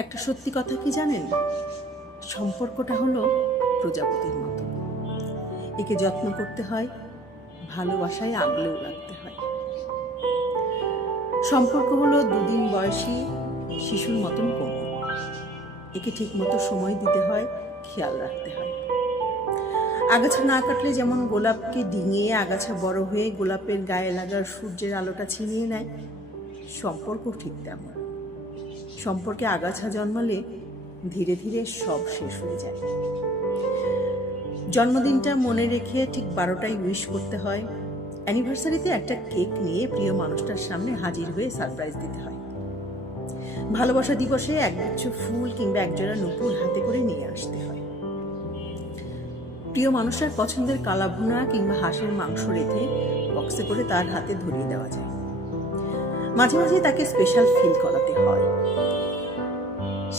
একটা সত্যি কথা কি জানেন? সম্পর্কটা হলো প্রজাপতির মতো। একে যত্ন করতে হয়, ভালোবাসায় আগলেও রাখতে হয়। সম্পর্ক হলো দুদিন বয়সী শিশুর মতন কোমল একে ঠিক মতো সময় দিতে হয়, খেয়াল রাখতে হয়। আগাছা না কাটলে যেমন গোলাপকে ডিঙিয়ে আগাছা বড় হয়ে গোলাপের গায়ে লাগার সূর্যের আলোটা ছিনিয়ে নেয় সম্পর্ক ঠিক তেমন। সম্পর্কে আগাছা জন্মালে ধীরে ধীরে সব শেষ হয়ে যায়। জন্মদিনটা মনে রেখে ঠিক বারোটায় উইশ করতে হয়। অ্যানিভার্সারিতে একটা কেক নিয়ে প্রিয় মানুষটার সামনে হাজির হয়ে সারপ্রাইজ দিতে হয়। ভালোবাসা দিবসে একগুচ্ছ ফুল কিংবা একজোড়া নুপুর হাতে করে নিয়ে আসতে হয়। প্রিয় মানুষটার পছন্দের কালাভুনা কিংবা হাঁসের মাংস রেখে বক্সে করে তার হাতে ধরিয়ে দেওয়া যায়। মাঝে মাঝে তাকে স্পেশাল ফিল করাতে হয়।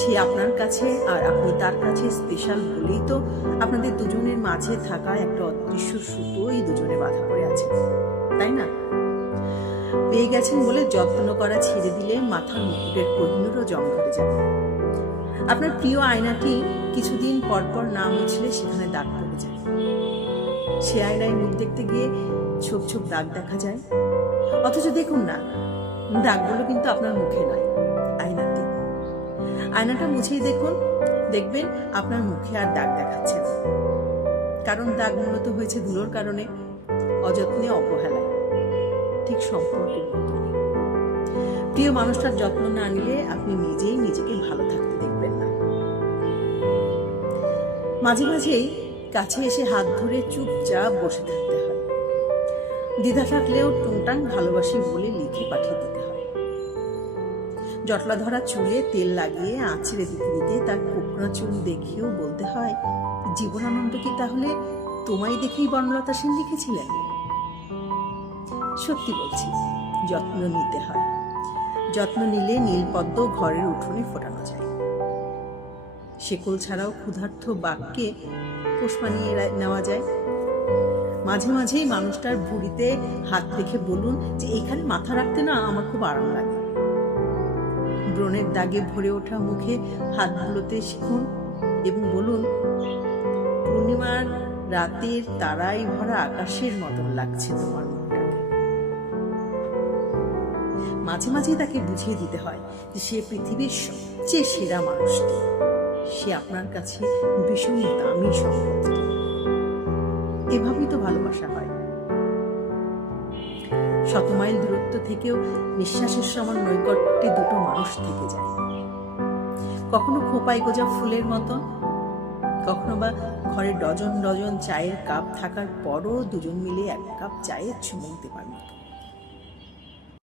সে আপনার কাছে আর আপনি তার কাছে স্পেশাল বলেই তো আপনাদের দুজনের মাঝে থাকা একটা অদৃশ্য সুতো এই দুজনে বাধা পড়ে আছে, তাই না? পেয়ে গেছেন বলে যত্ন করা ছেড়ে দিলে মাথার মুকুটের কোহিনুরও জং ধরে যাবে। আপনার প্রিয় আয়নাটি কিছুদিন পর পর না মুছলে সেখানে দাগ পড়ে যায়। সে আয়নায় মুখ দেখতে গিয়ে ছোপ ছোপ দাগ দেখা যায়। অথচ দেখুন না, দাগগুলো কিন্তু আপনার মুখে নয়। আয়নাটা মুছেই দেখুন। দেখবেন আপনার মুখে আর দাগ দেখাচ্ছে না। কারণ দাগ মূলত হয়েছে ধুলোর কারণে, অযত্নে অবহেলায়। ঠিক সম্পর্কের মতো প্রিয় মানুষটার যত্ন না নিলে আপনি নিজেই নিজেকে ভালো থাকতে দেখবেন না। মাঝে মাঝেই কাছে এসে হাত ধরে চুপচাপ বসে থাকতে হয়। দ্বিধা থাকলেও টুংটাং ভালোবাসি বলে লিখে পাঠিয়ে দিতে হয়। জটলা ধরা চুলে তেল লাগিয়ে আঁচড়ে দিতে দিতে তার কোকড়া চুল দেখেও বলতে হয়, জীবনানন্দ কি তাহলে তোমায় দেখেই বনলতা সেন লিখেছিলেন? সত্যি বলছি, যত্ন নিতে হয়। যত্ন নিলে নীলপদ্ম ঘরের উঠোনে ফোটানো যায়। শেকল ছাড়াও ক্ষুধার্থ বাঘকে পোষ মানিয়ে নেওয়া যায়। মাঝে মাঝেই মানুষটার ভুঁড়িতে হাত রেখে বলুন যে এখানে মাথা রাখতে না আমার খুব আরাম লাগে। ব্রণের দাগে ভরে ওঠা মুখে হাত বুলোতে শিখুন এবং বলুন, পূর্ণিমার রাতের তারাই ভরা আকাশের মতন লাগছে তোমার মাঝে মাঝে তাকে বুঝিয়ে দিতে হয় যে সে পৃথিবীর সবচেয়ে সেরা মানুষটি। সে আপনার কাছে ভীষণ দামি সম্পত্তি। এভাবেই তো ভালোবাসা হয়। শত মাইল দূরত্ব থেকেও নিঃশ্বাসের সমান নৈকট্যে দুটো মানুষ থেকে যায়। কখনো খোপাই গোজা ফুলের মতো, কখনো বা ঘরে ডজন ডজন চায়ের কাপ থাকার পরও দুজন মিলে এক কাপ চায়ের চুমুক দেবার মতো।